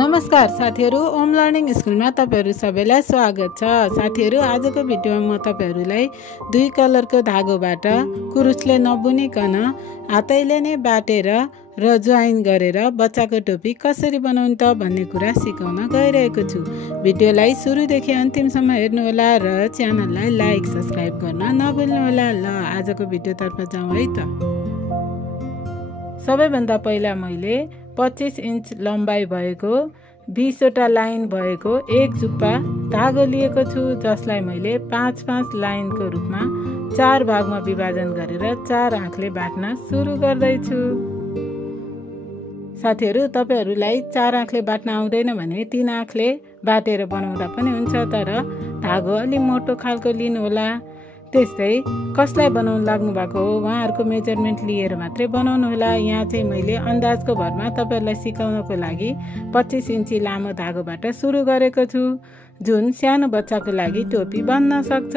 नमस्कार साथीहरु, ओम लर्निङ स्कुलमा तपाईहरु सबैलाई स्वागत छ। साथीहरु, आजको भिडियोमा म तपाईहरुलाई दुई कलरको धागोबाट कुरुसले नबुनिकन हातैले नै बाटेर र जोइन गरेर बच्चाको टोपी कसरी बनाउने त भन्ने कुरा सिकाउन गइरहेको छु। भिडियोलाई सुरुदेखि अन्तिमसम्म हेर्नु होला र च्यानललाई लाइक सब्स्क्राइब गर्न नभुल्नु होला। ल आजको भिडियोतर्फ जाउँ है त। सबैभन्दा पहिला मैले 25 इन्च लम्बाई भएको 20 वटा लाइन भएको एक जुप्पा धागो लिएको छु, जसलाई मैले 5-5 लाइनको रूपमा 4 भागमा विभाजन गरेर 4 आँखले बाट्न सुरु गर्दैछु। साथीहरु, तपाईहरुलाई 4 आँखले बाट्न आउँदैन भने 3 आँखले बाटेर बनाउँदा पनि हुन्छ, तर धागो अलि मोटो खालको लिनु होला। त्यस्तै कसलाई बनाउन लाग्नु भएको हो उहाँहरुको मेजरमेन्ट लिएर मात्रै बनाउनु होला। यहाँ चाहिँ मैले अन्दाजको भरमा तपाईहरुलाई सिकाउनको लागि 25 इन्ची लामो धागोबाट सुरु गरेको छु, जुन सानो बच्चाको लागि टोपी बन्न सक्छ।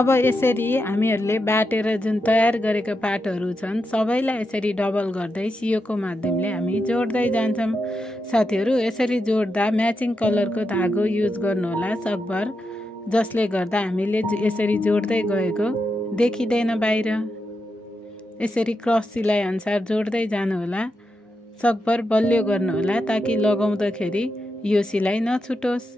अब यसरी हामीहरूले बाटेर जुन तयार गरेका पार्टहरू छन् सबैलाई यसरी डबल गर्दै सियोको माध्यमले हामी जोड्दै जान्छौं। साथीहरु, यसरी जोड्दा म्याचिङ कलरको धागो युज गर्नु होला सकभर, जसले गर्दा हामीले यसरी जोड्दै गएको देखिदैन बाहिर। यसरी क्रस सिलाई अनुसार जोड्दै जानु होला, सकभर बलियो गर्नु होला ताकि लगाउँदाखेरि यो सिलाई नछुटोस्।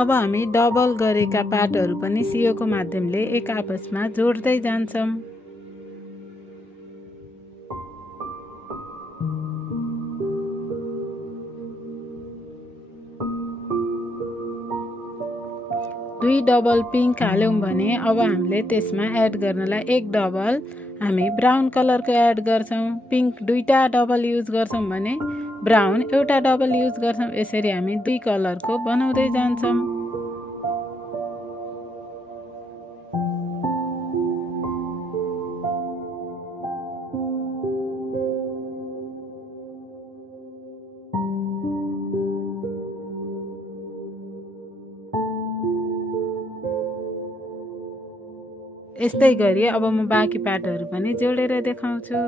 अब हामी डबल गरेका पार्टहरू पनि सियोको माध्यमले एक आपसमा जोड्दै जान्छौं। दुई डबल पिंक हाल्यौं भने अब हामीले त्यसमा एड गर्नलाई एक डबल हामी ब्राउन कलरको एड गर्छौं। पिंक दुईटा डबल युज गर्छौं भने ब्राउन एउटा डबल युज गर्छौं। यसरी हामी दुई कलरको बनाउँदै जान्छौं। यस्तै गरी अब म बाँकी पार्टहरू पनि जोडेर देखाउँछु।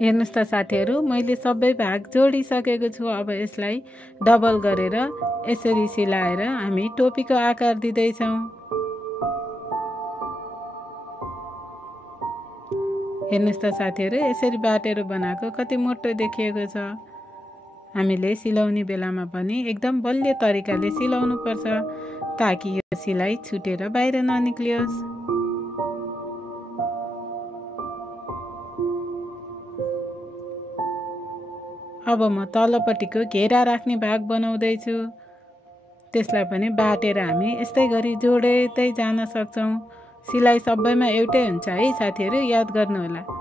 हेर्नुस् त साथीहरू, मैले सबै भाग जोडिसकेको छु। अब यसलाई डबल गरेर यसरी सिलाएर हामी टोपीको आकार दिँदैछौँ। हेर्नुस् त साथीहरू, यसरी बाटेर बनाएको कति मोटो देखिएको छ। हामीले सिलाउने बेलामा पनि एकदम बलियो तरिकाले सिलाउनु पर्छ ताकि यो सिलाइ छुटेर बाहिर ननिक्लियोस्। अब म तलपट्टिको घेरा राख्ने भाग बनाउँदैछु। त्यसलाई पनि बाटेर हामी यस्तै गरी जोड्दै जान सक्छौं। सिलाइ सबैमा एउटै हुन्छ है साथीहरू, याद गर्नु होला।